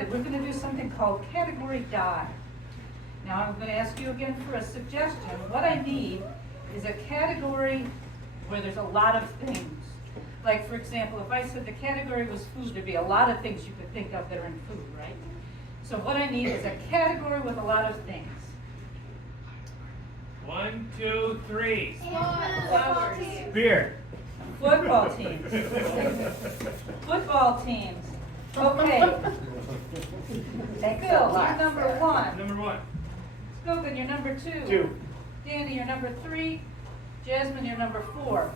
started, we're going to do something called category die. Now I'm going to ask you again for a suggestion. What I need is a category where there's a lot of things. Like, for example, if I said the category was food, there'd be a lot of things you could think of that are in food, right? So what I need is a category with a lot of things. 1, 2, 3. Flowers. Beer. Football teams. Football teams. Okay. Phil, you're number 1. Number 1. Skogan, you're number 2. 2. Danny, you're number 3. Jasmine, you're number 4.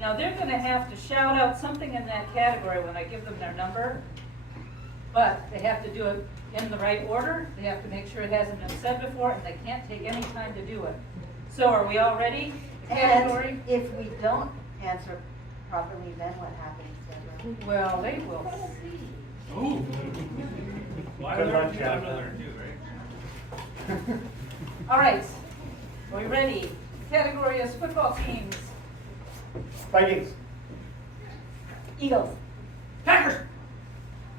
Now they're going to have to shout out something in that category when I give them their number, but they have to do it in the right order. They have to make sure it hasn't been said before, and they can't take any time to do it. So are we all ready? Category? And if we don't answer properly, then what happens, Deborah? Well, they will see. Ooh. Well, I Good luck, learned too, I'm Jasmine. gonna learn too, right? All right. Are we ready? Category is football teams. Vikings. Eagles. Packers.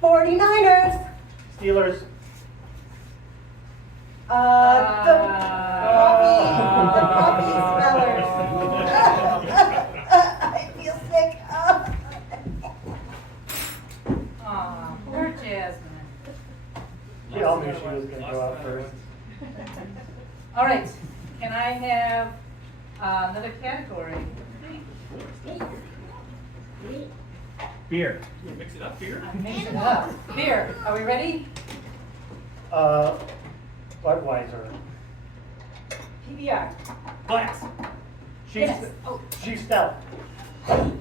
49ers. Steelers. The poppy smellers. I feel sick. Aw, poor Jasmine. We all knew she was going to go out first. All right. Can I have another category? Beer. Mix it up, beer. I'm mixing it up. Beer. Are we ready? Budweiser. PBR. Glass. Yes. Oh, Chief Stout. Oh,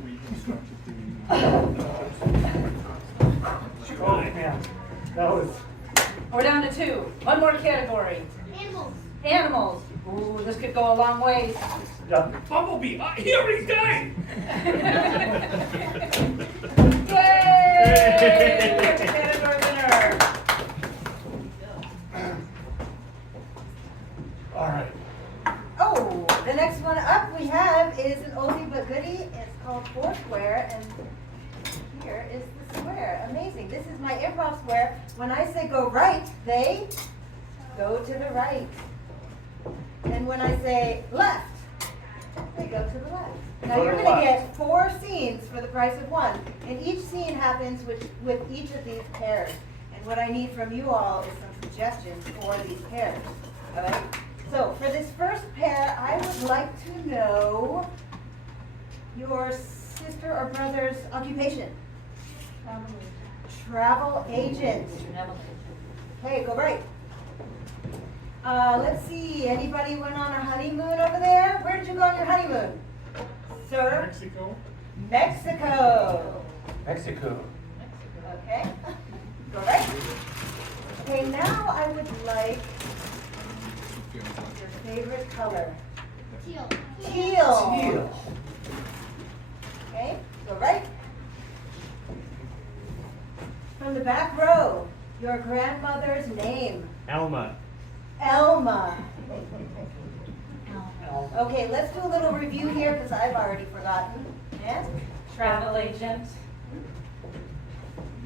man. That was... we're down to 2. One more category. Animals. Animals. Ooh, this could go a long way. Duck. Bumblebee. He already died. Yay! Category winner. All right. Oh, the next one up we have is an oldie but goodie. It's called Foursquare, and here is the square. Amazing. This is my improv square. When I say go right, they go to the right. And when I say left, they go to the left. Now Go you're to the going to left. get 4 scenes for the price of 1. And each scene happens with each of these pairs. And what I need from you all is some suggestions for these pairs. All right? So for this first pair, I would like to know your sister or brother's occupation. Travel agent. Okay, go right. Let's see, anybody went on a honeymoon over there? Where did you go on your honeymoon? Sir? Mexico. Mexico. Mexico. Okay, go right. Okay, now I would like your favorite color. Teal. Teal. Teal. Okay, go right. From the back row, your grandmother's name. Elma. Elma. Elm. Okay, let's do a little review here because I've already forgotten. And Travel agent.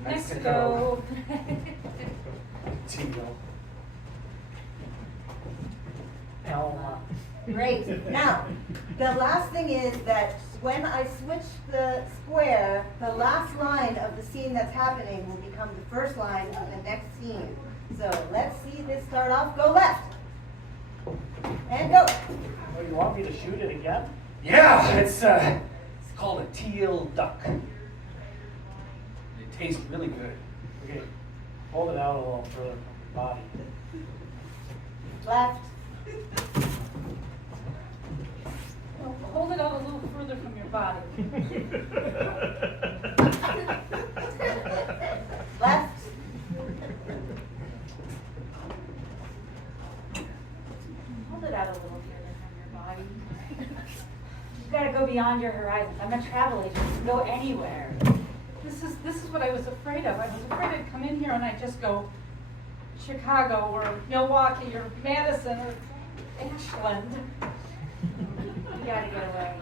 Mexico. Teal. Elma. great. Now, the last thing is that when I switch the square, the last line of the scene that's happening will become the first line of the next scene. So let's see this start off. Go left. And go. Oh, you want me to shoot it again? Yeah, it's called a teal duck. It tastes really good. Okay. Hold it out a little further from your body. Left. Well, hold it out a little further from your body. Left. Hold it out a little further from your body. You've got to go beyond your horizons. I'm a travel agent. You can go anywhere. This is what I was afraid of. I was afraid I'd come in here and I'd just go Chicago or Milwaukee or Madison or Ashland. You got to get away.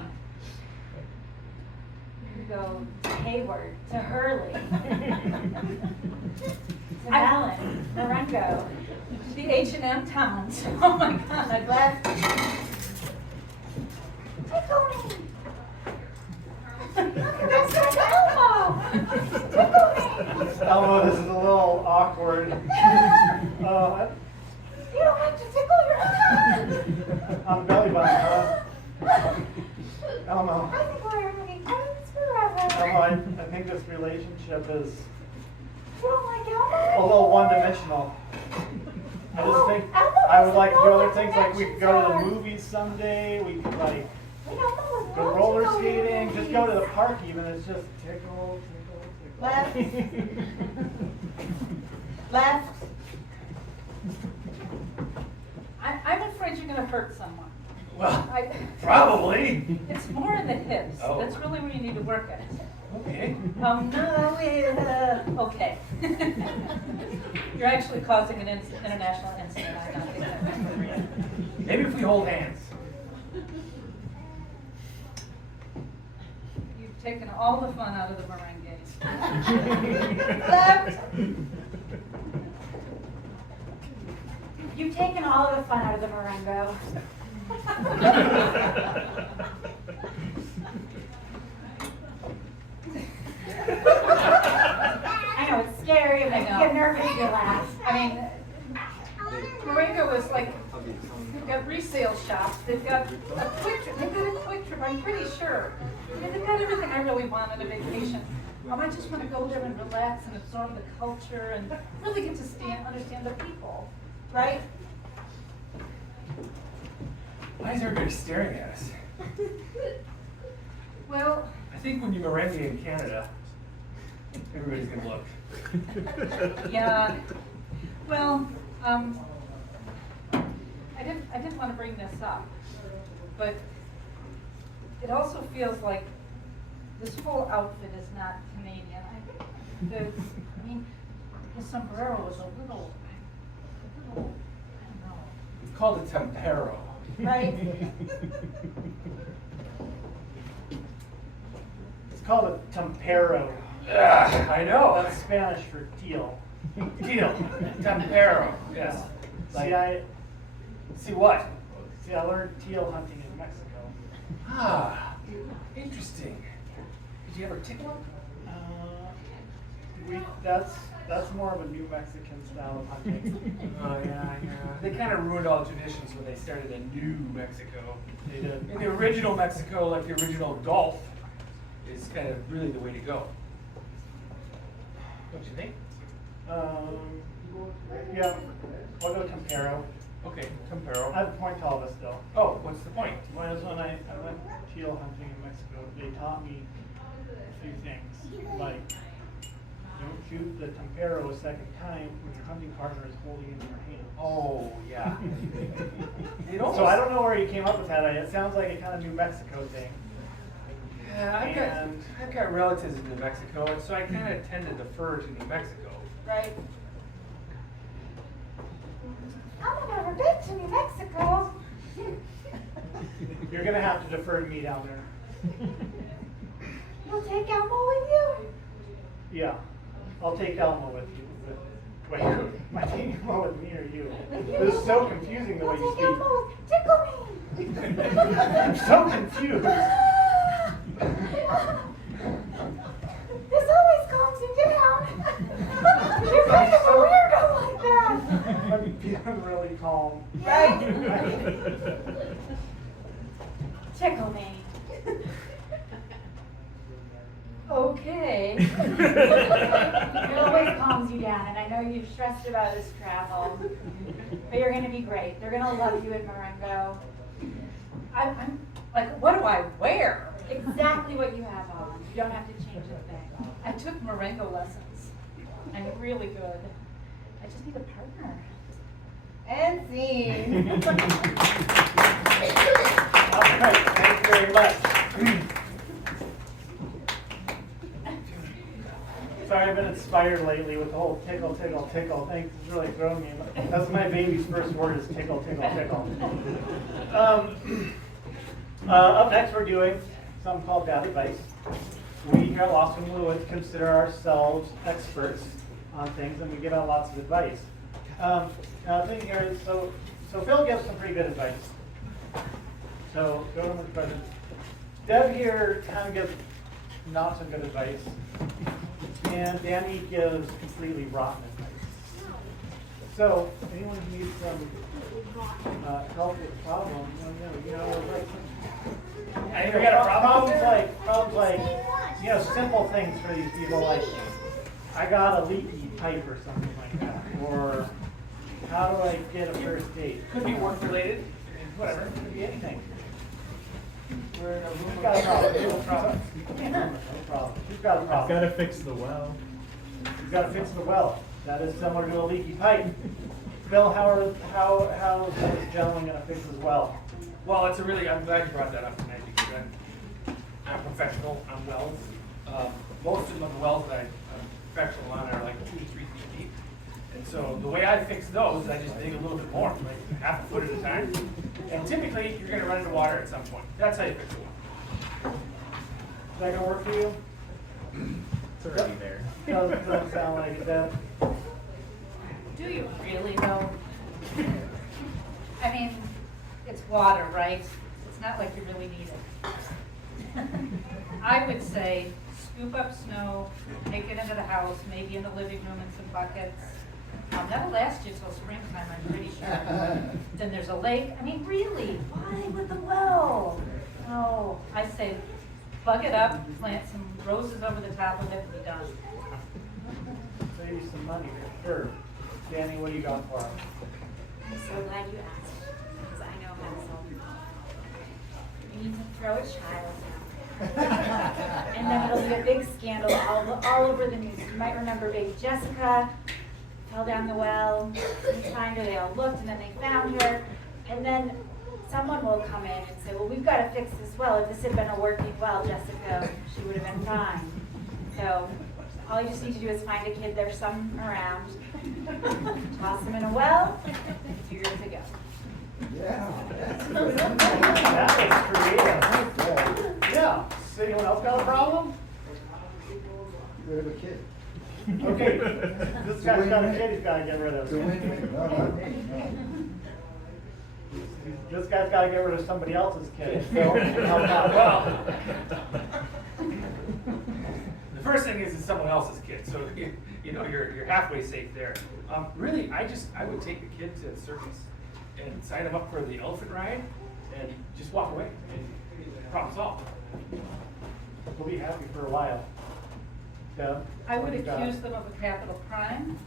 You can go to Hayward, to Hurley, to Mellon. Marengo. The H&M towns. Oh my God. Left. Tickle me. That's not Elmo. Tickle me. Elmo, this is a little awkward. You don't like to tickle your On the belly button, huh? Elmo. I think we're gonna be friends forever. Elmo, I think this relationship is You don't like Elmo? a little one-dimensional. I just think I would like to do other things, like we could go to the movies someday, we could like We don't know what's go wrong roller with skating, just go to the movies. park even, it's just tickle, tickle, tickle. Left. Left. I'm afraid you're gonna hurt someone. Well, I- probably. It's more in the hips. Oh. That's really where you need to work at. Okay. No, okay. You're actually causing an international incident. I don't think that's appropriate. Maybe if we hold hands. You've taken all the fun out of the merengues. Left. You've taken all the fun out of the Marengo. I know, it's scary, it makes I me know. get nervous if you laugh. I mean, Marengo is like, they've got resale shops, they've got a quick trip, I'm pretty sure. I mean, they've got everything I really want on a vacation. I just want to go there and relax and absorb the culture and really get to understand the people, right? Why is everybody staring at us? Well, I think when you merengue in Canada, everybody's gonna look. yeah, well, I didn't want to bring this up, but it also feels like this whole outfit is not Canadian. I mean, the sombrero was a little, I don't know. It's called a tempero. Right? It's called a tempero. Ugh, I know. That's Spanish for teal. Deal. Tempero. Yes. See what? See, I learned teal hunting in Mexico. Ah, interesting. Did you ever tickle him? That's more of a New Mexican style of hunting. Oh yeah. They kind of ruined all the traditions when they started a new Mexico. They did. In the original Mexico, like the original Gulf, is kind of really the way to go. Don't you think? Yeah, I'll go tempero. Okay, tempero. I have a point to all this though. Oh, what's the point? When I went teal hunting in Mexico, they taught me a few things. Like, don't shoot the tempero a second time when your hunting partner is holding it in your hand. Oh, yeah. So I don't know where you came up with that idea. It sounds like a kind of New Mexico thing. Yeah, I've got relatives in New Mexico, and so I kind of tend to defer to New Mexico. Right? I've never been to New Mexico. You're gonna have to defer to me down there. You'll take Elmo with you? Yeah, I'll take Elmo with you. But wait, am I taking Elmo with me or you? This is so confusing the way you You'll take Elmo speak. with, tickle me. I'm so confused. This always calms you down. You're kind of a weirdo like that. I'm feeling really calm. Right. Tickle me. Okay. It always calms you down, and I know you're stressed about this travel, but you're gonna be great. They're gonna love you in Marengo. I'm like, what do I wear? Exactly what you have on. You don't have to change a thing. I took Marengo lessons. I'm really good. I just need a partner. And scene. All right, thank you very much. Sorry, I've been inspired lately with the whole tickle, tickle, tickle. Thanks, it's really thrown me. That's my baby's first word is tickle, tickle, tickle. Up next, we're doing something called Bad Advice. We here at Lost in the Woods consider ourselves experts on things, and we give out lots of advice. Now the thing here is, so Phil gives some pretty good advice. So government present. Deb here kind of gives not so good advice. And Danny gives completely rotten advice. So anyone who needs some help with the problem, like I got a problem there? problems like, simple things for these people, like, I got a leaky pipe or something like that, or how do I get a first date? Could be work related, whatever. Could be anything. We're in a room Who's got a problem? No problem. No problem. Who's got a I've problem? gotta fix the well. You've got to fix the well. That is similar to a leaky pipe. Bill, how is this gentleman going to fix his well? Well, I'm glad you brought that up tonight because I'm a professional on wells. Most of the wells that I'm professional on are like 2 to 3 feet deep. And so the way I fix those is I just dig a little bit more, like half a foot at a time. And typically, you're going to run into water at some point. That's how you fix a well. Is that going to work for you? It's already there. Doesn't sound like it, Deb. Do you really though? I mean, it's water, right? It's not like you really need it. I would say scoop up snow, take it into the house, maybe in the living room in some buckets. That'll last you till springtime, I'm pretty sure. Then there's a lake. I mean, really, why with the well? No, I say plug it up, plant some roses over the top of it, and be done. Save you some money, for sure. Danny, what do you got for us? I'm so glad you asked, because I know how to solve your problem. You need to throw a child down. And then it'll be a big scandal all over the news. You might remember baby Jessica fell down the well. We find her, they all looked, and then they found her. And then someone will come in and say, well, we've got to fix this well. If this had been a working well, Jessica, she would have been fine. So all you just need to do is find a kid, there's some around, toss them in a well, you're good to go. Yeah. That was creative. Yeah. So anyone else got a problem? Rid of a kid. Okay. This guy's got a kid he's got to get rid of. It's a win-win. No, not me, no. This guy's got to get rid of somebody else's kid. So help out. Well, the first thing is it's someone else's kid, so you're halfway safe there. Really, I would take the kid to the circus and sign him up for the elephant ride and just walk away and problem solved. We'll be happy for a while. Deb? I would what do you got? accuse them of a capital crime,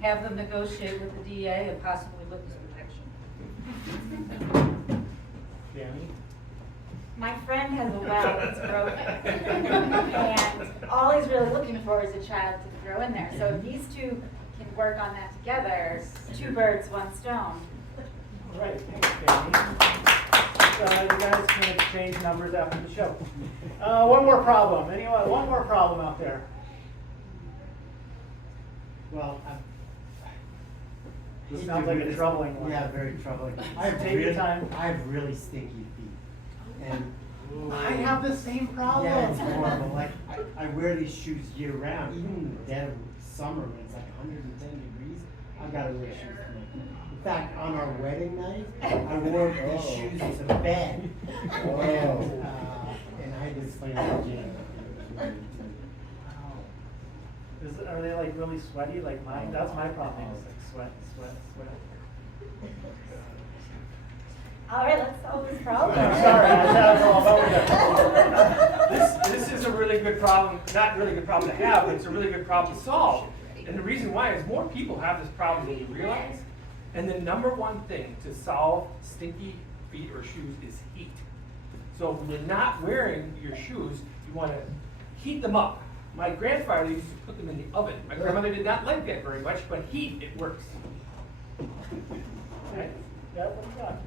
have them negotiate with the DA and possibly witness protection. Danny? My friend has a well that's broken, and all he's really looking for is a child to throw in there. So if these two can work on that together, 2 birds, 1 stone. All right, thanks, Danny. You guys can exchange numbers after the show. One more problem. Anyone? One more problem out there. Well, This sounds like a troubling one. Yeah, very troubling. Take your time. I have really stinky feet, and I have the same problem. yeah, it's horrible. Like I wear these shoes year round, even in the dead of summer when it's like 110 degrees. I've got to wear shoes. In fact, on our wedding night, I wore these shoes to bed, and I had to explain it to Jen. Are they like really sweaty like mine? That's my problem. It's like sweat. All right, let's solve this problem. I'm sorry, I thought it was all over. This is a really good problem, not really good problem to have, but it's a really good problem to solve. And the reason why is more people have this problem than you realize. And the number one thing to solve stinky feet or shoes is heat. So when you're not wearing your shoes, you want to heat them up. My grandfather used to put them in the oven. My grandmother did not like that very much, but heat, it works. Okay. Yeah, what do you got?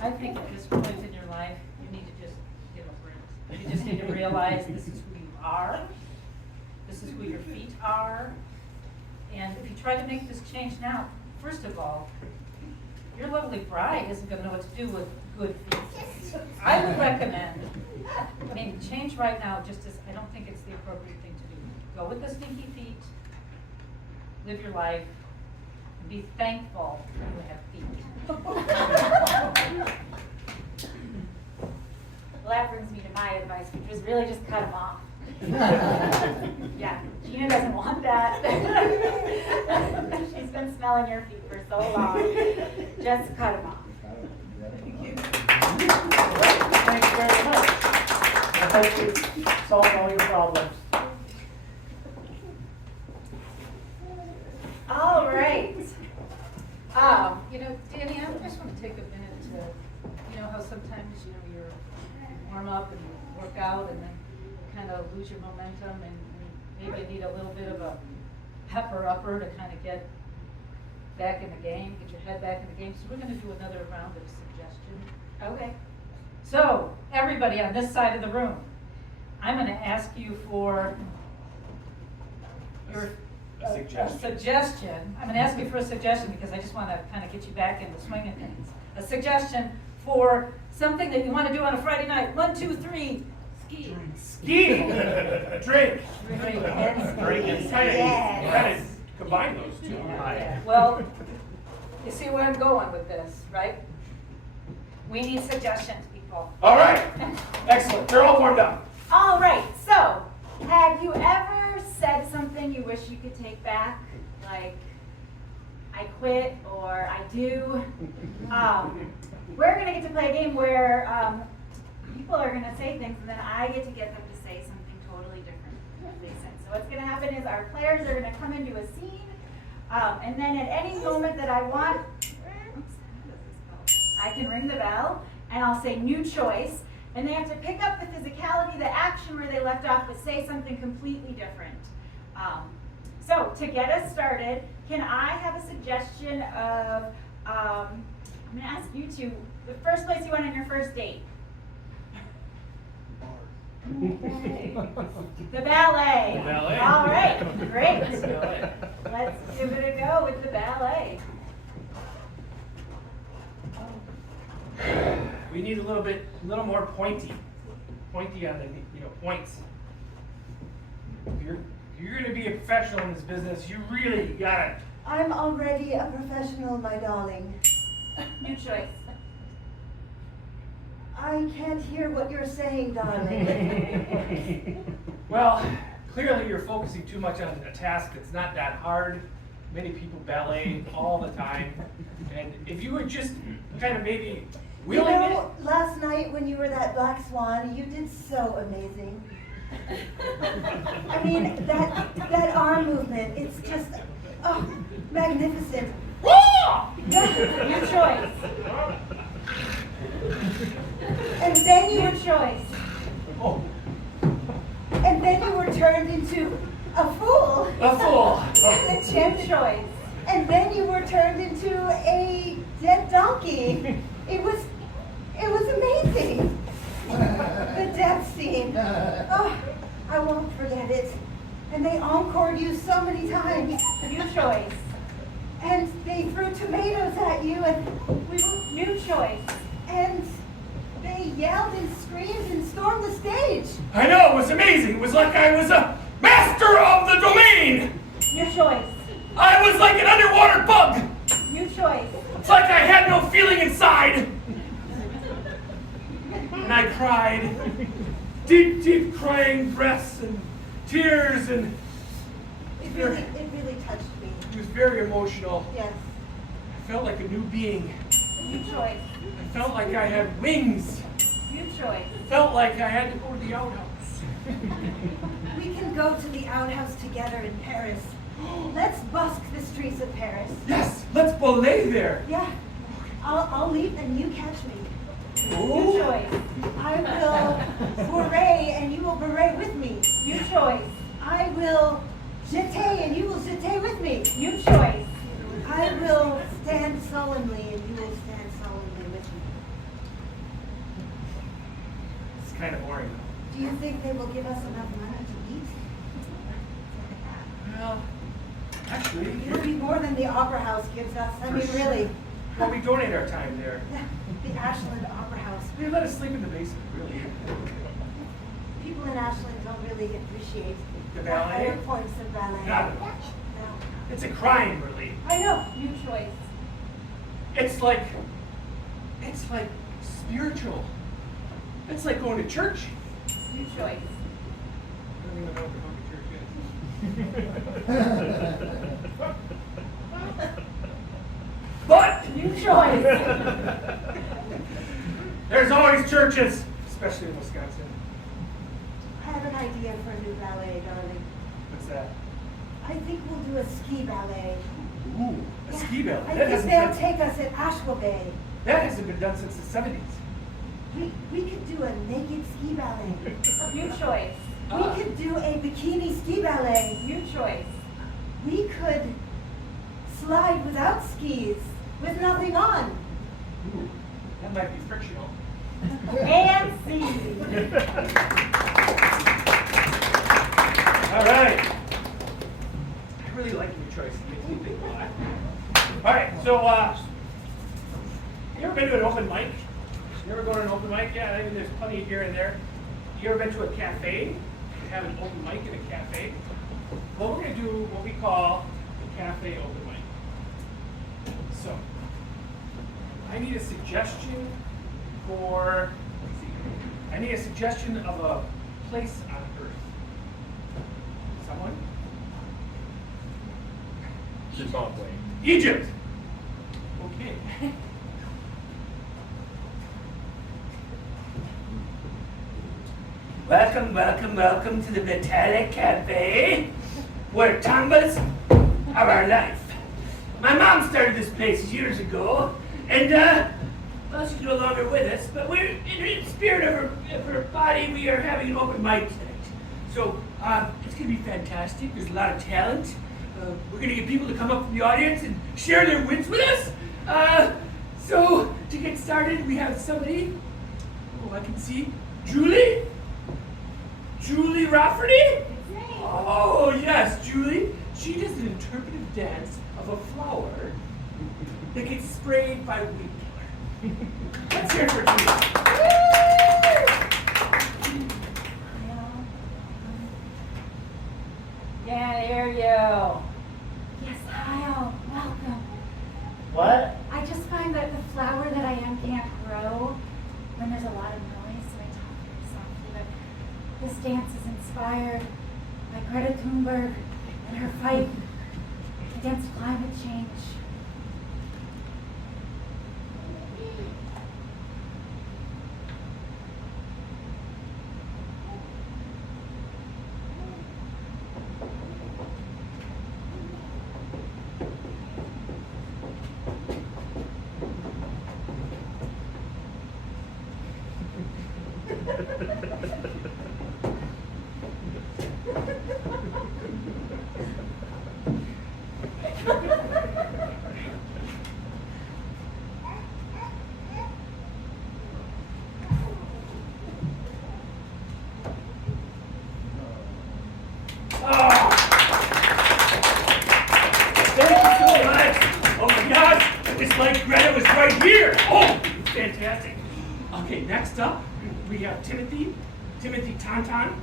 I think at this point in your life, you need to just give up rent. You just need to realize this is who you are, this is who your feet are, and if you try to make this change now, first of all, your lovely bride isn't going to know what to do with good feet. I would recommend, change right now I don't think it's the appropriate thing to do. Go with the stinky feet, live your life, Be thankful you have feet. Well, that brings me to my advice, which was really just cut them off. Yeah, Gina doesn't want that. She's been smelling your feet for so long. Just cut them off. Thank you very much. I hope we solved all your problems. All right. You know, Danny, I just want to take a minute to, you know how sometimes, you know, you warm up and you work out and then kind of lose your momentum and maybe you need a little bit of a pepper upper to kind of get back in the game, get your head back in the game. So we're going to do another round of suggestion. Okay. So, everybody on this side of the room, I'm going to ask you for your A suggestion. suggestion. I'm going to ask you for a suggestion because I just want to kind of get you back in the swing of things. A suggestion for something that you want to do on a Friday night. 1, 2, 3. Ski. Ski. Drink. Drink. Drink and ski. Yes. Kind of combine those two. Yeah. Well, you see where I'm going with this, right? We need suggestions, people. All right. Excellent. They're all warmed up. All right. So, have you ever said something you wish you could take back? Like, I quit or I do? We're going to get to play a game where people are going to say things and then I get to get them to say something totally different. That makes sense. So what's going to happen is our players are going to come into a scene and then at any moment that I want, I can ring the bell and I'll say new choice. And they have to pick up the physicality, the action where they left off, but say something completely different. So to get us started, can I have a suggestion of, I'm going to ask you two, the first place you went on your first date? The ballet. The ballet. All right, great. Ballet. Let's give it a go with the ballet. We need a little more pointy on the, points. If you're going to be a professional in this business, you really gotta. I'm already a professional, my darling. New choice. I can't hear what you're saying, darling. Well, clearly you're focusing too much on a task that's not that hard. Many people ballet all the time, and if you would just kind of maybe You willing it. know, last night when you were that black swan, you did so amazing. I mean, that arm movement, it's just, oh, magnificent. New choice. And then you New were, choice. and then you were turned into a fool. A fool. And New choice. And then you were turned into a dead donkey. It was amazing. The death scene. Oh, I won't forget it. And they encored you so many times. New choice. And they threw tomatoes at you and New choice. and they yelled and screamed and stormed the stage. I know, it was amazing. It was like I was a master of the domain. New choice. I was like an underwater bug. New choice. It's like I had no feeling inside. And I cried. Deep, deep crying breaths and tears, and It really touched me. it was very emotional. Yes. I felt like a new being. New choice. I felt like I had wings. New choice. I felt like I had to go to the outhouse. We can go to the outhouse together in Paris. Let's busk the streets of Paris. Yes, let's ballet there. Yeah. I'll leave and you catch me. New choice. I will beret and you will beret with me. New choice. I will jeter and you will jeter with me. New choice. I will stand sullenly and you will stand sullenly with me. It's kind of boring. Do you think they will give us enough money to eat? Well, actually, It'll be more than the Opera House gives us. I mean, really. well, we donate our time there. The Ashland Opera House. They let us sleep in the basement, really. People in Ashland don't really appreciate The the ballet? higher points of ballet. Not No. It's a crime, really. I know. New choice. It's like spiritual. It's like going to church. New choice. I don't even know what going to church is. But New choice. there's always churches, especially in Wisconsin. I have an idea for a new ballet, darling. What's that? I think we'll do a ski ballet. Ooh, a ski ballet. I That think hasn't they'll been- take us at Ashwabay. That hasn't been done since the 70s. We could do a naked ski ballet. New choice. We could do a bikini ski ballet. New choice. We could slide without skis, with nothing on. Ooh, that might be frictional. And see. All right. I really like your choice. It makes me think a lot. All right, so you ever been to an open mic? You ever go to an open mic? Yeah, I mean, there's plenty here and there. You ever been to a cafe? Have an open mic in a cafe? Well, we're gonna do what we call a cafe open mic. So, I need a suggestion for, let's see, I need a suggestion of a place on earth. Someone? Zimbabwe. Egypt! Okay. Welcome to the Metallic Cafe, where tangos are our life. My mom started this place years ago, and well, she's no longer with us, but we're in spirit of her body. We are having an open mic tonight, so it's gonna be fantastic. There's a lot of talent. We're gonna get people to come up from the audience and share their wins with us. So to get started, we have somebody. Oh, I can see Julie Rafferty. Oh yes, Julie. She does an interpretive dance of a flower that gets sprayed by weed killer. Let's hear it for Julie. Can't hear you. Yes, hi, welcome. What? I just find that the flower that I am can't grow when there's a lot of noise, so I talk very softly. But this dance is inspired by Greta Thunberg and her fight against climate change. Thank you so much. Oh my gosh, it's like Greta was right here. Oh, fantastic. Okay, next up, we have Timothy Tauntaun.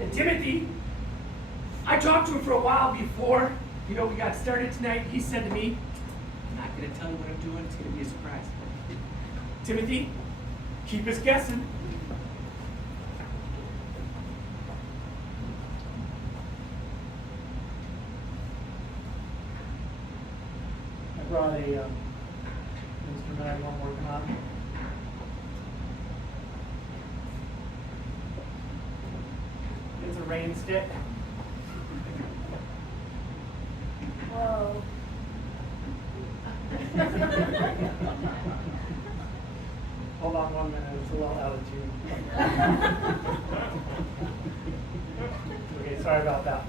And Timothy, I talked to him for a while before, we got started tonight. He said to me, I'm not gonna tell you what I'm doing, it's gonna be a surprise. Timothy, keep us guessing. I brought a instrument I'm working on. It's a rain stick. Whoa. Hold on 1 minute, it's a little out of tune. Okay, sorry about that.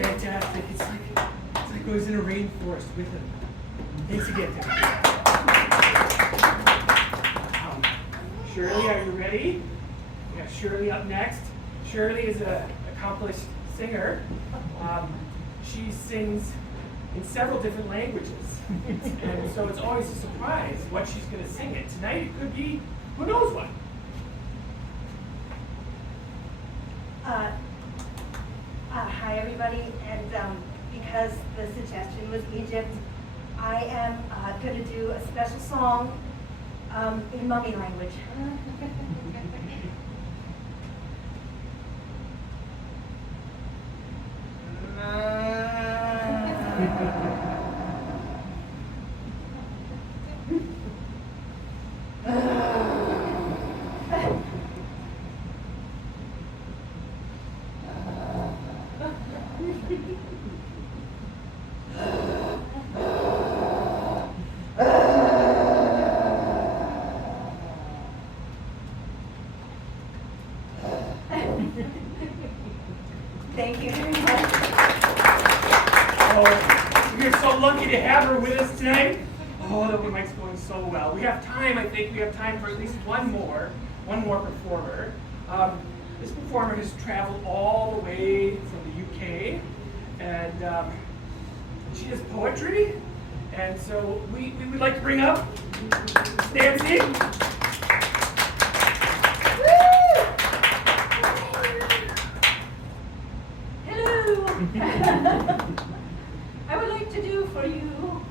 Fantastic. It's like I was in a rain Thanks again, Timothy. Shirley, are you ready? We have Shirley up next. Shirley is an accomplished singer. She sings in several different languages. And so it's always a surprise what she's going to sing. And tonight it could be, who knows what. Hi everybody, and because the suggestion was Egypt, I am going to do a special song in mummy language. Thank you very much. Oh, we're so lucky to have her with us tonight. Oh, the mic's going so well. We have time, I think we have time for at least one more performer. This performer has traveled all the way from the UK, and she does poetry. And so we would like to bring up Stancy. Hello. I would like to do for you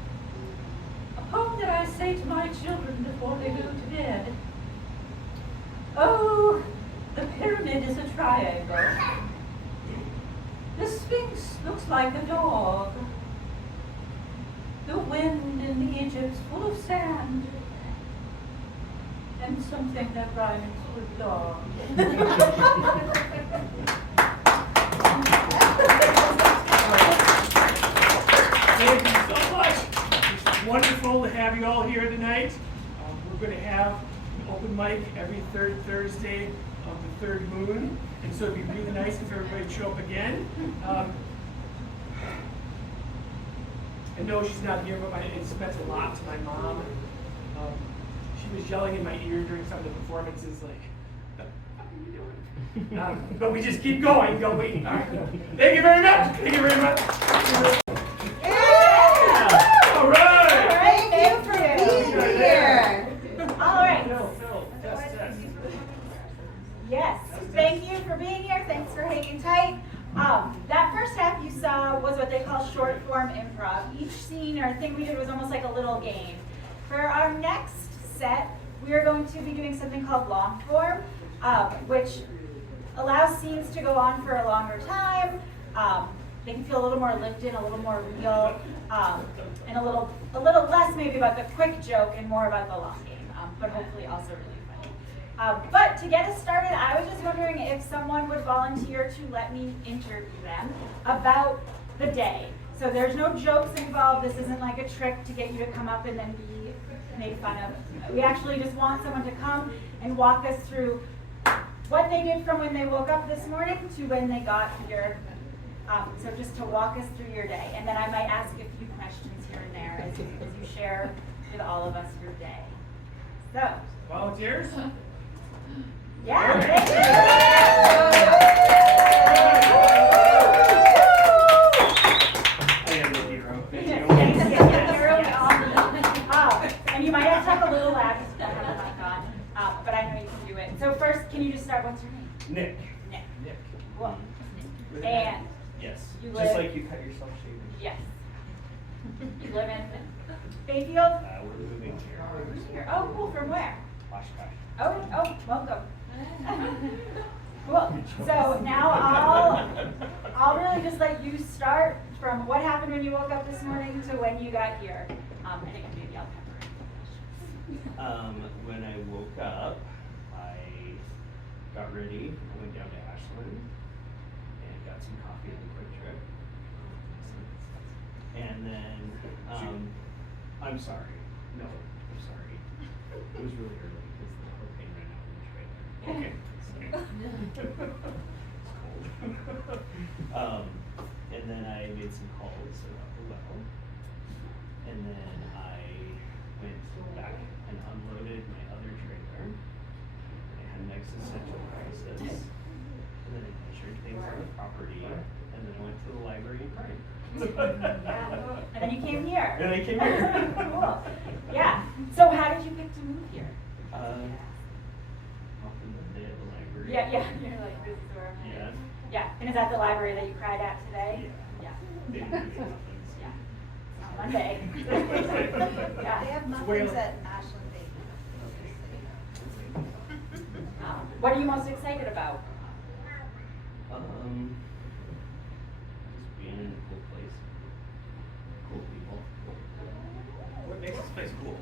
a poem that I say to my children before they go to bed. Oh, the pyramid is a triangle. The Sphinx looks like a dog. The wind in Egypt's full of sand. And something that rhymes with dog. Thank you so much. It's wonderful to have you all here tonight. We're going to have an open mic every third Thursday of the third moon. And so it'd be really nice if everybody would show up again. I know she's not here, but it's meant a lot to my mom. She was yelling in my ear during some of the performances, like, "What the fuck are you doing?" But we just keep going. All right. Thank you very much. Thank you very much. All right. Thank you for being here. All right. Phil, test. Yes, thank you for being here. Thanks for hanging tight. That first half you saw was what they call short form improv. Each scene or thing we did was almost like a little game. For our next set, we are going to be doing something called long form, which allows scenes to go on for a longer time. They can feel a little more lived in, a little more real, and a little less maybe about the quick joke and more about the long game, but hopefully also really funny. But to get us started, I was just wondering if someone would volunteer to let me interview them about the day. So there's no jokes involved. This isn't like a trick to get you to come up and then be made fun of. We actually just want someone to come and walk us through what they did from when they woke up this morning to when they got here. So just to walk us through your day. And then I might ask a few questions here and there as you share with all of us your day. So, Volunteers? yeah, thank I am the hero. you. Thanks, yeah, you're really awesome. And you might have to talk a little loud because I have a mic on, but I know you can do it. So first, can you just start? What's your name? Nick. Nick. Cool. And Yes. You Just live- like you cut yourself shaving. yes, you live in Bayfield. We're moving here. Oh, cool. From where? Oshkosh. Oh, welcome. Cool. So now I'll really just let you start from what happened when you woke up this morning to when you got here. And it can maybe I'll pepper it. When I woke up, I got ready, I went down to Ashland and got some coffee on the quick trip. And then, I'm sorry. No, I'm sorry. It was really early because the propane ran out in the trailer. Okay. It's cold. And then I made some calls around the well. And then I went back and unloaded my other trailer. I had an existential crisis. And then I measured things on the property. And then I went to the library and cried. And then you came here. And I came here. Cool. Yeah. So how did you pick to move here? Often the day at the library. Yeah, yeah. You're like, this is where I'm headed. Yeah. Yeah. And is that the library that you cried at today? Yeah. Yeah. They do muffins. Yeah. On Monday. They Yeah. have muffins at Ashwabay. What are you most excited about? Just being in a cool place. Cool people. What makes this place cool?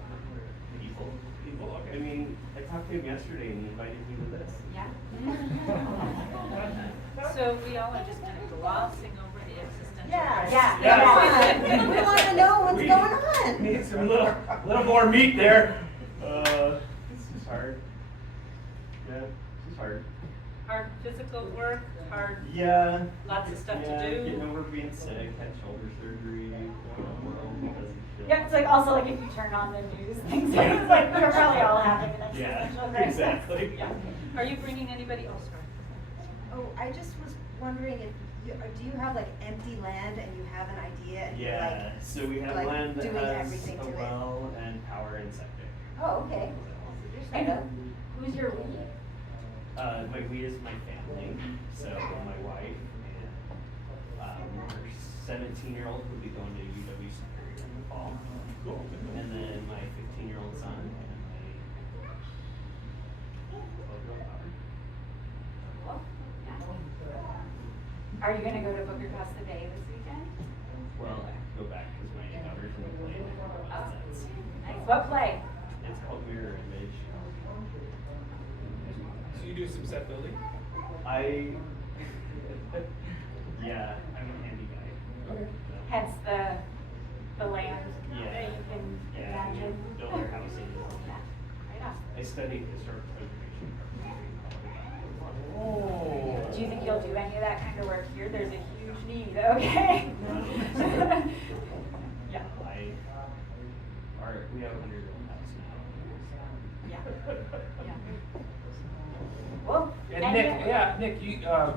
People. People, okay. I mean, I talked to him yesterday and he invited me to this. Yeah. So we all are just gonna glossing over the existential Yeah, crisis. Yeah. Yeah. We want to know what's We going on. Need some little more meat there. It's just hard. Yeah, it's just hard. Hard physical work, hard, Yeah. lots of stuff Yeah, to do. getting over being sick, had shoulder surgery, because of shit. Yeah, it's like also like if you turn on the news, things it's like we're probably all having an Yeah, existential crisis. exactly. Yeah. Are you bringing anybody else? Oh, I just was wondering if do you have like empty land and you have an idea and you're Yeah, like, so we have like land that doing has everything a to it? well and power and septic. oh, okay. You're set up. And who's your we? My we is my family, so my wife and her 17-year-old will be going to UW Superior in the fall. Cool. And then my 15-year-old son and my 12-year-old daughter. Cool. Yeah. Are you gonna go to Booker Across the Bay this weekend? Well, I have to go back because my daughter's in the play. Oh, nice. What play? It's called Mirror Image. So you do some set building? Yeah, I'm a handy guy. Okay. Hence the land Yeah. that you can Yeah, imagine. build their houses. Yeah. Right on. I studied historic preservation carpentry in college. Oh. Do you think you'll do any of that kind of work here? There's a huge need, okay? Yeah. We have a 100-year-old house now. Yeah. Yeah. Well, And Nick, you talk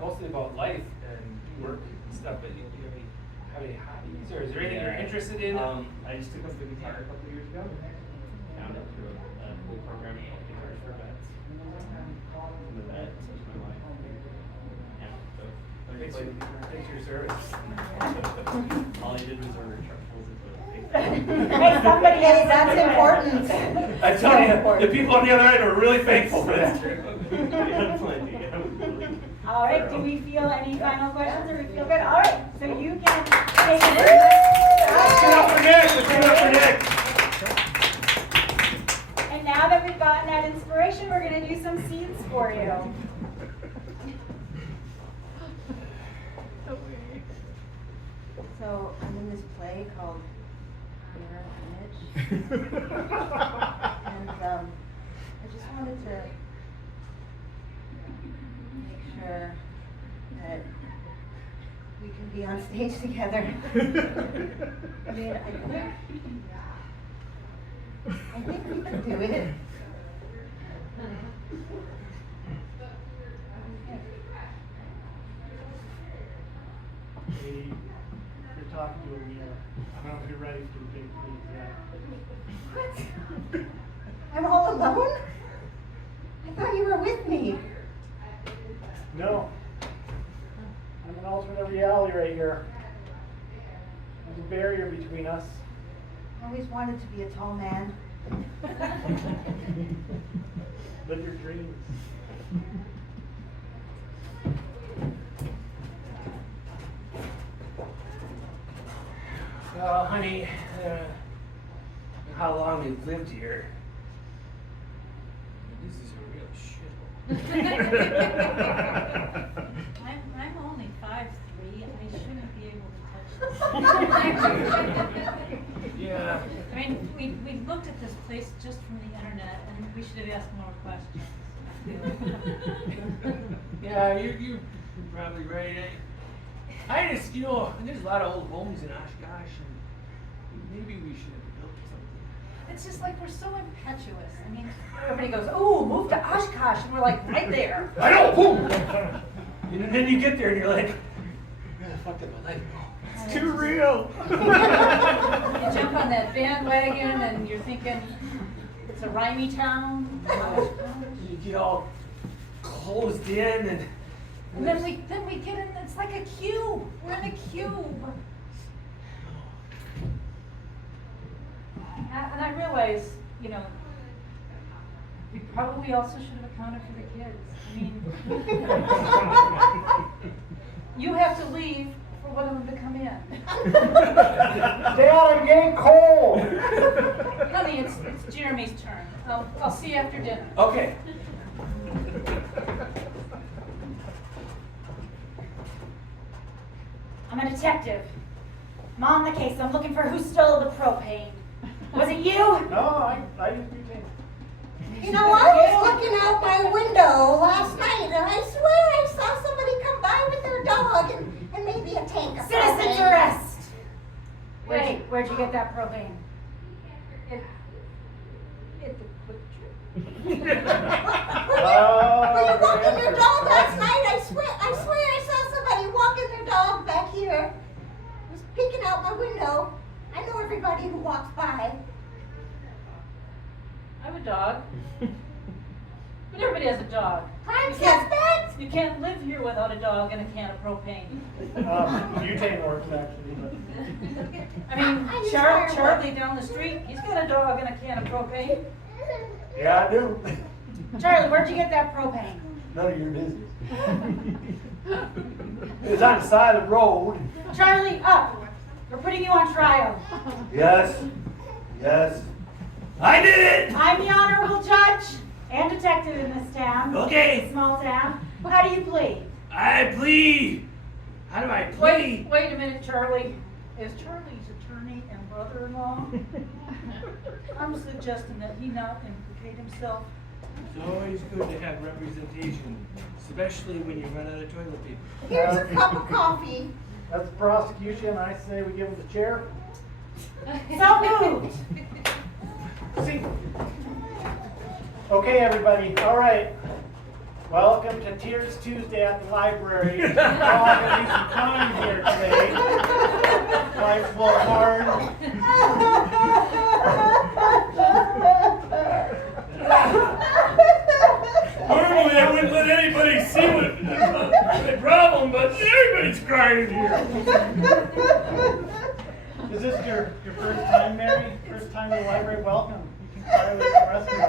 mostly about life and work and stuff, but you have any hobbies or is there anything you're interested in? I just took up the guitar a couple years ago. Found it through a cool program called Guitars for Vets. I'm a vet, so is my wife. Yeah, so I Thanks played for your service. all I did was order truffles and toilet paper. Hey, somebody Hey, has to that's do it. important. I tell you, the people on the other end are really thankful for that. Yeah, plenty. I was really All right, do thorough. we feel any final questions or we feel good? All right, so you can take it. Let's give it up for Nick, let's give it up for Nick. And now that we've gotten that inspiration, we're gonna do some seeds for you. So I'm in this play called Mirror Image. And I just wanted to make sure that we can be on stage together. I mean, I think we can do it. Hey, you're talking to a mirror. I don't know if you're ready for the big league yet. What? I'm all alone? I thought you were with me. No. I'm an alternate reality right here. There's a barrier between us. I always wanted to be a tall man. Live your dreams. Well, honey, how long we've lived here, this is a real shithole. I'm only 5'3", I shouldn't be able to touch this. Yeah. I mean, we've looked at this place just from the internet, and we should have asked more questions. Yeah, you're probably right. I just, there's a lot of old homes in Oshkosh, and it's just like we're so impetuous. I mean, everybody goes, "Oh, move to Oshkosh," and we're like right there. I know, boom! And then you get there and you're like, man, I fucked up my life. It's too real. You jump on that bandwagon and you're thinking it's a rhymey town. You get all closed in And then we get in. It's like a cube. We're in a cube. And I realize, you know, we probably also should have accounted for the kids. I mean, you have to leave for one of them to come in. Dad, I'm getting cold. Honey, it's Jeremy's turn. I'll see you after dinner. Okay. I'm a detective. I'm on the case. I'm looking for who stole the propane. Was it you? No, I use butane. You know, I was looking out my window last night and I swear I saw somebody come by with their dog and maybe a tank of Citizen's propane. arrest. Wait, where'd you get that propane? It the quick trip. Were you walking your dog last night? I swear I saw somebody walking their dog back here. It was peeking out my window. I know everybody who walks by. I have a dog. But everybody has a dog. Crime You can't- suspect! You can't live here without a dog and a can of propane. Butane works actually, but. I mean, I use firewood. Charlie down the street, he's got a dog and a can of propane. Yeah, I do. Charlie, where'd you get that propane? None of your business. It's on the side of the road. Charlie, up! We're putting you on trial. Yes. Yes. I did it! I'm the honorable judge and detective in this town. Okay. Small town. How do you plead? I plead. How do I plead? Wait a minute, Charlie. As Charlie's attorney and brother-in-law, I'm suggesting that he not implicate himself. It's always good to have representation, especially when you run out of toilet paper. Here's a cup of coffee. That's the prosecution. I say we give him the chair. So moved. See. Okay, everybody. All right. Welcome to Tears Tuesday at the library. We're all gonna do some time here today. Life's a little hard. Normally I wouldn't let anybody see what the problem, but everybody's crying here. Is this your first time, Mary? First time in the library? Welcome. You can cry with the rest of us.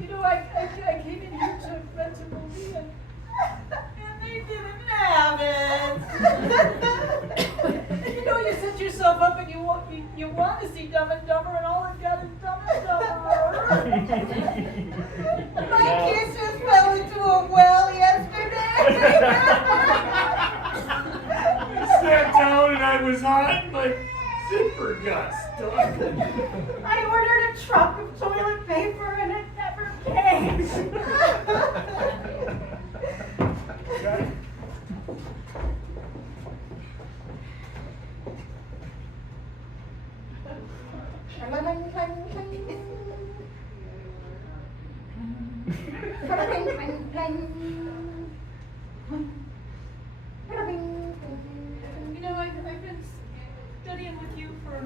You know, I came in here to rent a movie and they didn't have it. You know, you set yourself up and you want to see Dumb and Dumber and all they've got is Dumb and Dumber. My kids just fell into a well yesterday. I sat down and I was hot, my zipper got stuck. I ordered a truck of toilet paper and it never came. Got it? You know, I've been studying with you for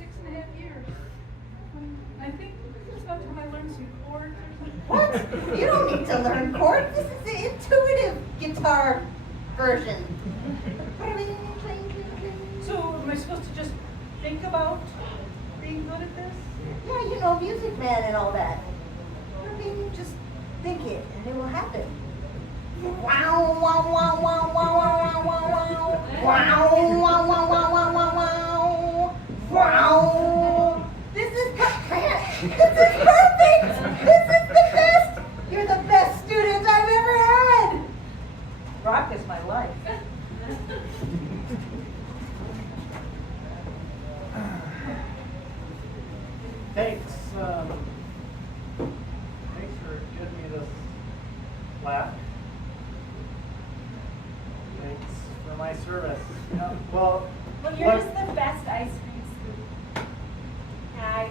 6.5 years. I think it's about time I learned some chords or something. What? You don't need to learn chords. This is the intuitive guitar version. So, am I supposed to just think about being good at this? Yeah, you know, Music Man and all that. I mean, just think it, and it will happen. Wow, wow, wow, wow, wow, wow, wow, wow, wow, wow, wow, wow, wow, wow, wow, wow. This is perfect. This is the best. You're the best student I've ever had. Rock is my life. Thanks. Thanks for giving me this plaque. Thanks for my service. Yeah, well, Well, you're what- just the best ice cream scoop. Hi.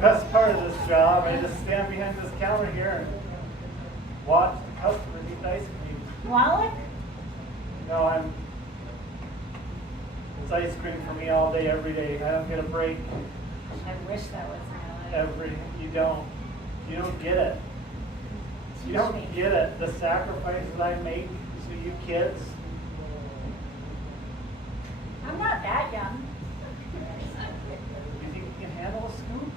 best part of this job. I just stand behind this counter here and watch the customers eat ice cream. Wallach? No, it's ice cream for me all day, every day. I don't get a break. I wish that was my life. You don't get it. You Teach me. don't get it. The sacrifices I make to you kids. I'm not that young. You think you can handle a scoop?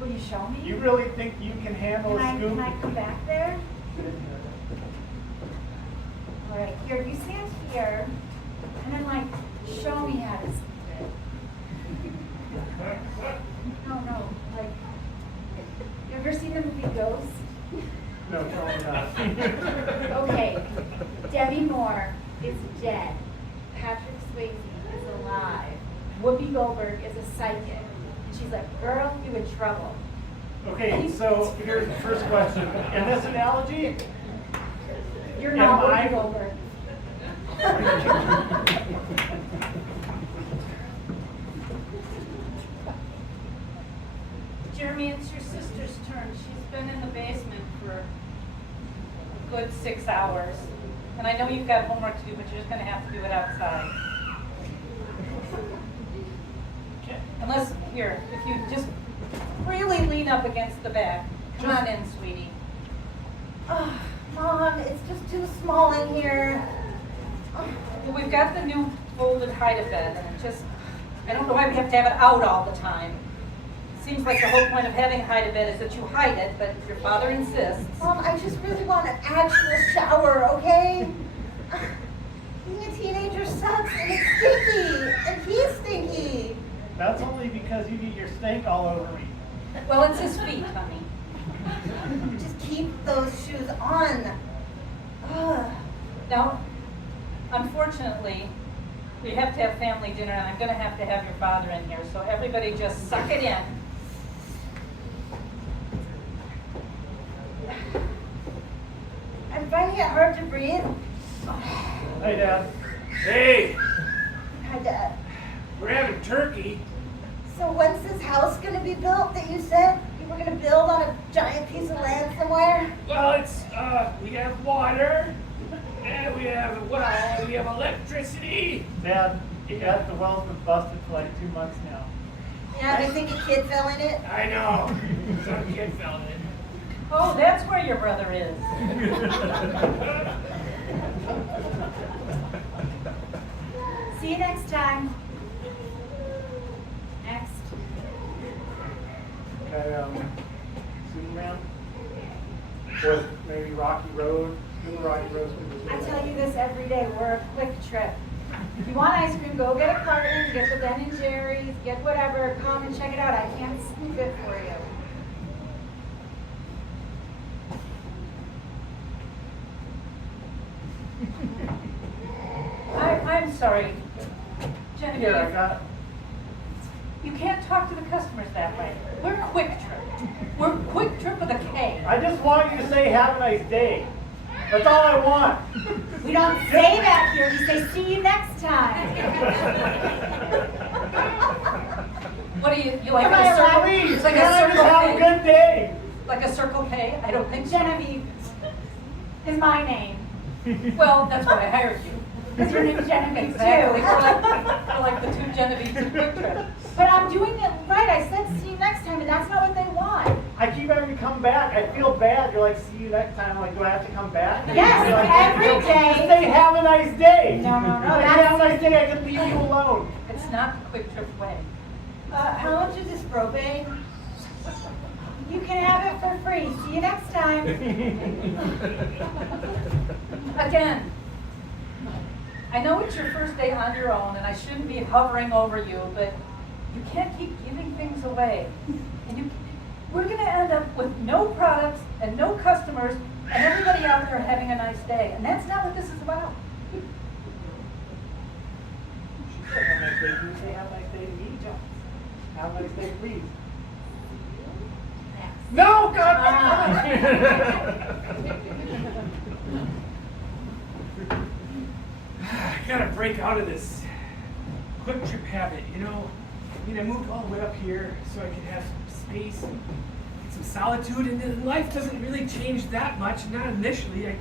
Will you show me? You really think you can handle a scoop? Can I come back there? All right, here, you stand here, and then like, show me how to scoop it. No, like, you ever seen the movie Ghost? No, probably not. Okay, Debbie Moore is dead. Patrick Swayze is alive. Whoopi Goldberg is a psychic. And she's like, girl, you in trouble. Okay, so here's the first question. In this analogy, You're not Am Whoopi I- Goldberg. Jeremy, it's your sister's turn. She's been in the basement for a good 6 hours. And I know you've got homework to do, but you're just gonna have to do it outside. Unless, here, if you just really lean up against the back. Come on in, sweetie. Oh, Mom, it's just too small in here. Well, we've got the new folded hide-a-bed, and it just, I don't know why we have to have it out all the time. Seems like the whole point of having a hide-a-bed is that you hide it, but your father insists. Mom, I just really want an actual shower, okay? Being a teenager sucks, and it's stinky, and he's stinky. that's only because you get your stink all over me. Well, it's his feet, honey. Just keep those shoes on. Ugh. Now, unfortunately, we have to have family dinner, and I'm gonna have to have your father in here, so everybody just suck it in. I'm finding it hard to breathe. Hey, Dad. Hey, Hi, Dad. we're having turkey. So when's this house gonna be built that you said you were gonna build on a giant piece of land somewhere? Well, it's, we have water, and we have electricity. Dad, the well's been busted for like 2 months now. Yeah, do you think a kid fell in it? I know, some kid fell in it. Oh, that's where your brother is. See you next time. Next. Okay, Superman? Or maybe Rocky Road? Do Rocky Road. I tell you this every day, we're a quick trip. If you want ice cream, go get a carton, get the Ben and Jerry's, get whatever, come and check it out. I can't scoop it for you. I'm sorry. Here, I Genevieve, got, you can't talk to the customers that way. We're Quick Trip. We're Quick Trip with a K. I just want you to say have a nice day. That's all I want. We don't say that here, we say see you next time. What do you like Am I a circle? Please, It's like can I a just circle have a K? good day? Like a Circle K? I don't think so. Genevieve is my name. Well, that's why I hired you. Because your name's Genevieve Exactly. too. We're like the two Genevieves in Quick Trip. But I'm doing it right. I said see you next time, and that's not what they want. I keep having to come back. I feel bad. You're like, see you next time. I'm like, do I have to come back? Yes, You're like, every "No, day." Just say have a nice day. No, Like, that's- have a nice day. I can leave you alone. It's not the Quick Trip way. How much is this propane? You can have it for free. See you next time. Again, I know it's your first day on your own, and I shouldn't be hovering over you, but you can't keep giving things away. And we're going to end up with no products and no customers, and everybody out there having a nice day. And that's not what this is about. She said, have a nice day. You say have a nice day to me, Jones. Have a nice day, please. No, God! I gotta break out of this Quick Trip habit, you know? I mean, I moved all the way up here so I could have some space, some solitude, and then life doesn't really change that much, not initially. I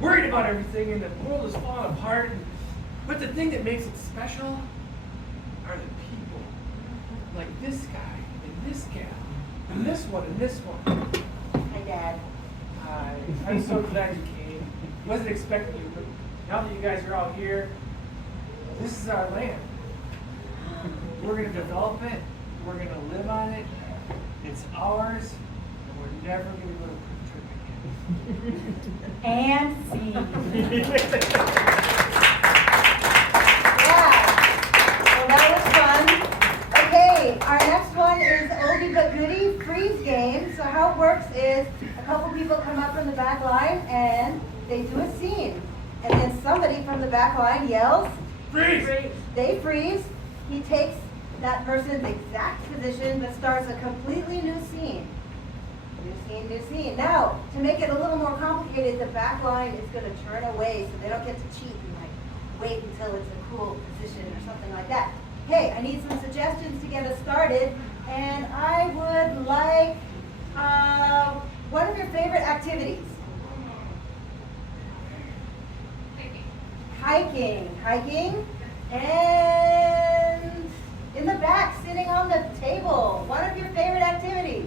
worried about everything, and the world is falling apart. But the thing that makes it special are the people. Like this guy, and this gal, and this one, and this one. Hi, Dad. Hi. I'm so glad you came. Wasn't expecting you, but now that you guys are all here, this is our land. We're gonna develop it. We're gonna live on it. It's ours, and we're never gonna go to a quick trip again. And scene. Yeah. Well, that was fun. Okay, our next one is oldie but goodie freeze game. So how it works is a couple people come up from the back line and they do a scene. And then somebody from the back line yells, Freeze! they freeze. He takes that person's exact position but starts a completely new scene. New scene. Now, to make it a little more complicated, the back line is going to turn away so they don't get to cheat and wait until it's a cool position or something like that. Hey, I need some suggestions to get us started, and I would like one of your favorite activities. Hiking, and in the back, sitting on the table. One of your favorite activities.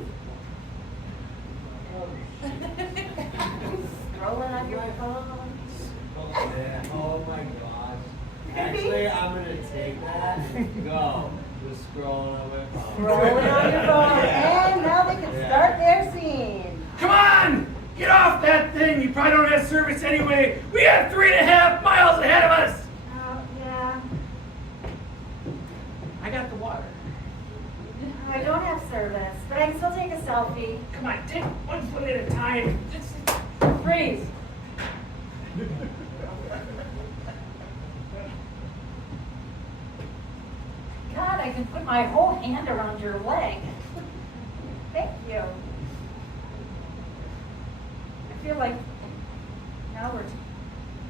Scrolling on your phone. Yeah. Oh my gosh. Actually, I'm gonna take that and go. Just scrolling on my phone. Scrolling on your phone, Yeah. and now they can start their scene. Come on! Get off that thing! You probably don't have service anyway! We have 3.5 miles ahead of us! Yeah. I got the water. I don't have service, but I can still take a selfie. Come on, take one foot at a time. Just Freeze. God, I can put my whole hand around your leg. Thank you. I feel like now we're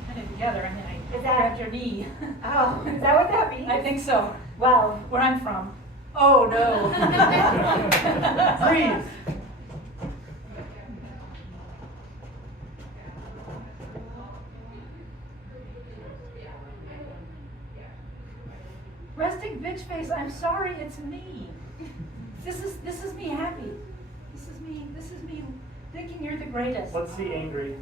kind of together. I mean, I grabbed your knee. Oh, Is that what that means? I think so. Well, Where I'm from. Oh, no. freeze! Resting bitch face, I'm sorry, it's me. This is me happy. This is me thinking you're the greatest. Let's see angry.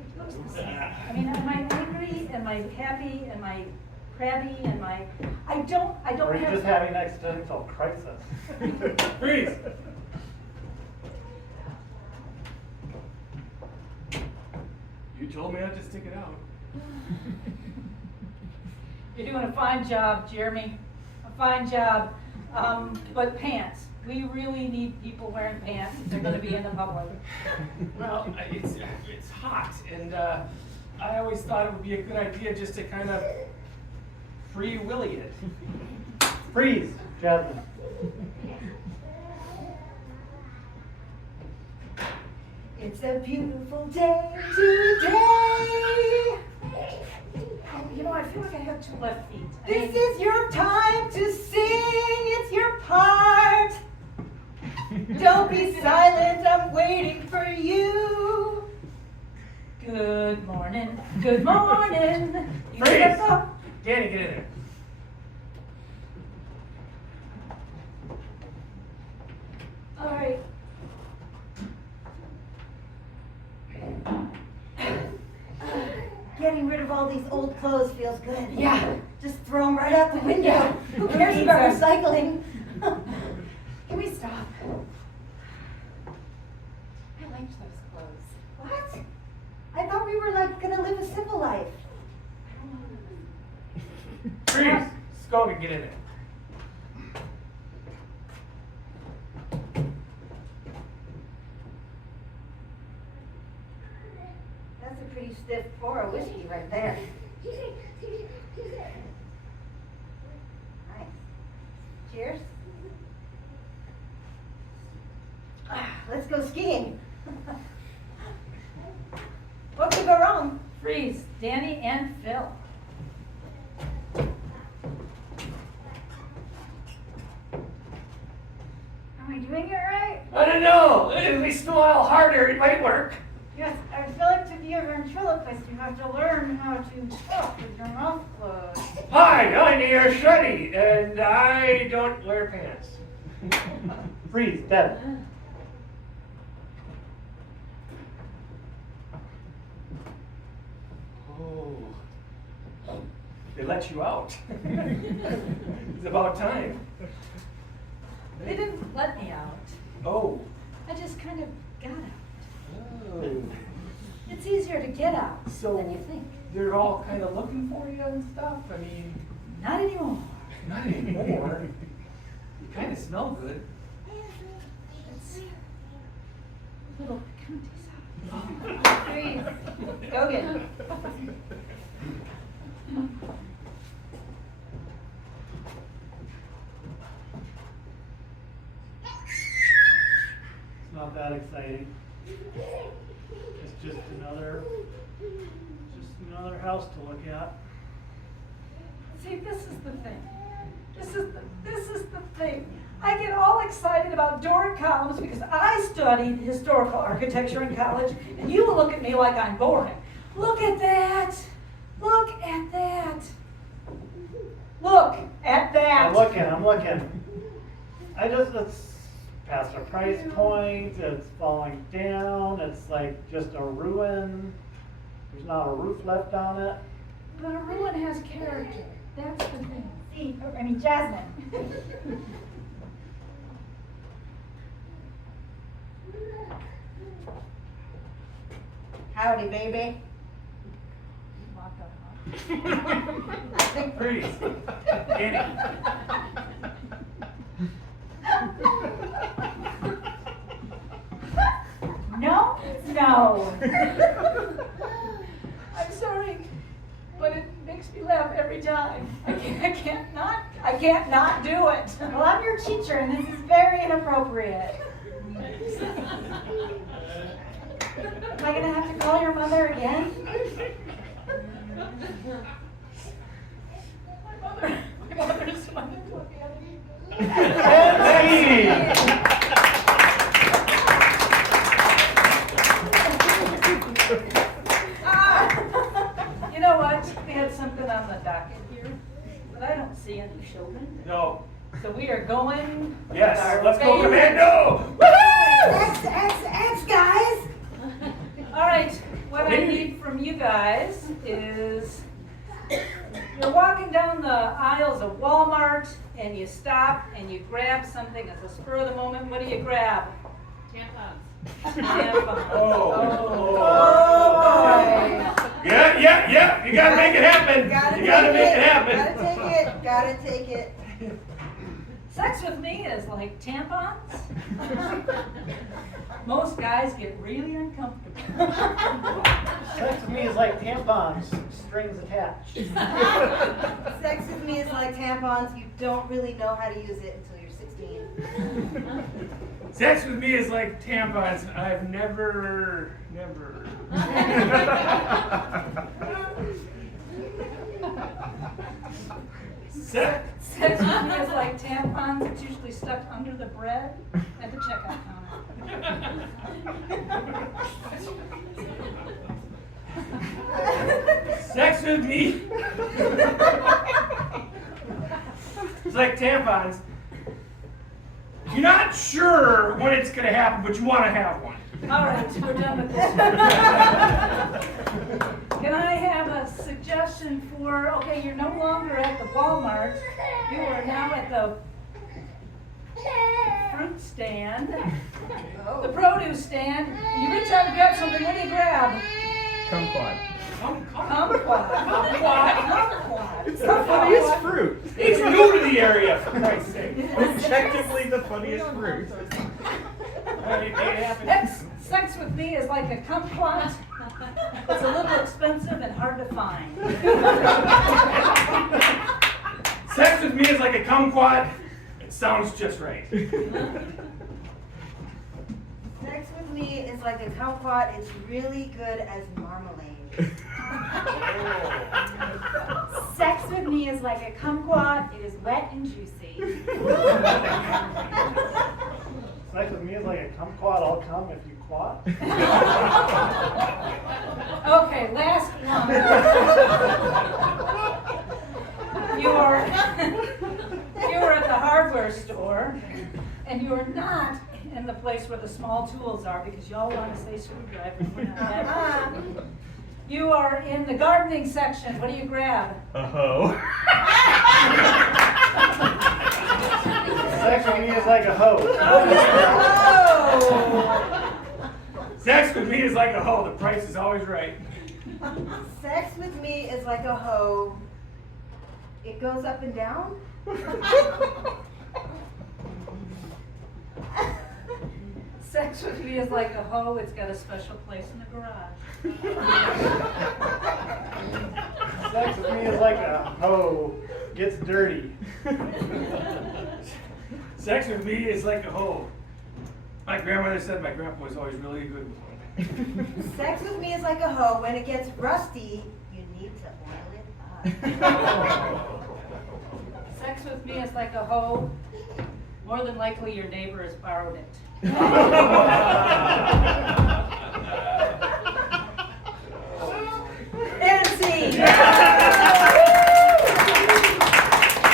It looks the same. I mean, am I angry? Am I happy? Am I crabby? Am I don't Or are you have. just having an existential crisis? Freeze! You told me I'd just stick it out. You're doing a fine job, Jeremy. A fine job. But pants. We really need people wearing pants if they're gonna be in the public. Well, it's hot, and I always thought it would be a good idea just to kind of free willy it. Freeze, Jasmine. it's a beautiful day today. You know, I feel like I have two left feet. I This mean, is your time to sing. It's your part. Don't be silent. I'm waiting for you. Good morning. Good morning. You Freeze! get up. Danny, get in there. All right. Getting rid of all these old clothes feels good. Yeah. Just throw them right out the window. Who cares needs about them? recycling? can we stop? I liked those clothes. What? I thought we were like gonna live a simple life. Freeze! Skogan, get in there. That's a pretty stiff pour of whiskey right there. Nice. Cheers. Let's go skiing. What could go wrong? Freeze. Danny and Phil. Am I doing it right? I don't know. If we smile harder, it might work. Yes, I feel like to be a ventriloquist, you have to learn how to talk with your mouth closed. Hi, I'm Ashwabay, and I don't wear pants. Freeze, Deb. Oh, they let you out. It's about time. They didn't let me out. Oh. I just kind of got out. Oh. It's easier to get out So than you think. they're all kind of looking for you and stuff. I mean, Not anymore. not anymore. You kind of smell good. It's a little county Freeze. Go get it. It's not that exciting. It's just another house to look at. See, this is the thing. This is the thing. I get all excited about Doric columns because I studied historical architecture in college, and you look at me like I'm boring. Look at that. Look at that. Look at that. I'm looking. It's past a price point, it's falling down, it's like just a ruin. There's not a roof left on it. But a ruin has character. That's the thing. See, I mean, Jasmine. Howdy, baby. Freeze. Danny. No, no. I'm sorry, but it makes me laugh every time. I can't not do it. Well, I'm your teacher, and this is very inappropriate. Am I gonna have to call your mother again? My mother's one to look at me. You know what? We had something on the docket here, but I don't see any children. No. So we are going. Yes, with our let's go favorite- commando! X, guys. All right, what I need from you guys is you're walking down the aisles of Walmart and you stop and you grab something as a spur of the moment. What do you grab? Tampons. Oh. Oh, Yeah. You gotta make it happen. You gotta make it happen. Gotta take it. Sex with me is like tampons. Most guys get really uncomfortable. Sex with me is like tampons, strings attached. Sex with me is like tampons. You don't really know how to use it until you're 16. Sex with me is like tampons. I've never. Sex. Sex with me is like tampons. It's usually stuck under the bread at the checkout counter. Sex with me. It's like tampons. You're not sure when it's gonna happen, but you want to have one. All right, we're done with this. Can I have a suggestion for, okay, you're no longer at the Walmart. You are now at the fruit stand, the produce stand. You reach out and grab something. What do you grab? Kumquat. Kumquat. It's the funniest fruit. It's new to the area, for Christ's sake. Objectively the funniest fruit. Sex with me is like a kumquat. It's a little expensive and hard to find. Sex with me is like a kumquat. It sounds just right. Sex with me is like a kumquat. It's really good as marmalade. Sex with me is like a kumquat. It is wet and juicy. me is like a kumquat, I'll come if you quat. Okay, last one. You are at the hardware store, and you are not in the place where the small tools are, because y'all want to say screwdriver. We're not that. You are in the gardening section. What do you grab? A hoe. Sex with me is like a hoe. Sex with me is like a hoe. The price is always right. Sex with me is like a hoe. It goes up and down? Sex with me is like a hoe. It's got a special place in the garage. Sex with me is like a hoe. Gets dirty. Sex with me is like a hoe. My grandmother said my grandpa was always really good with one. Sex with me is like a hoe. When it gets rusty, you need to oil it up. Sex with me is like a hoe. More than likely your neighbor has borrowed it.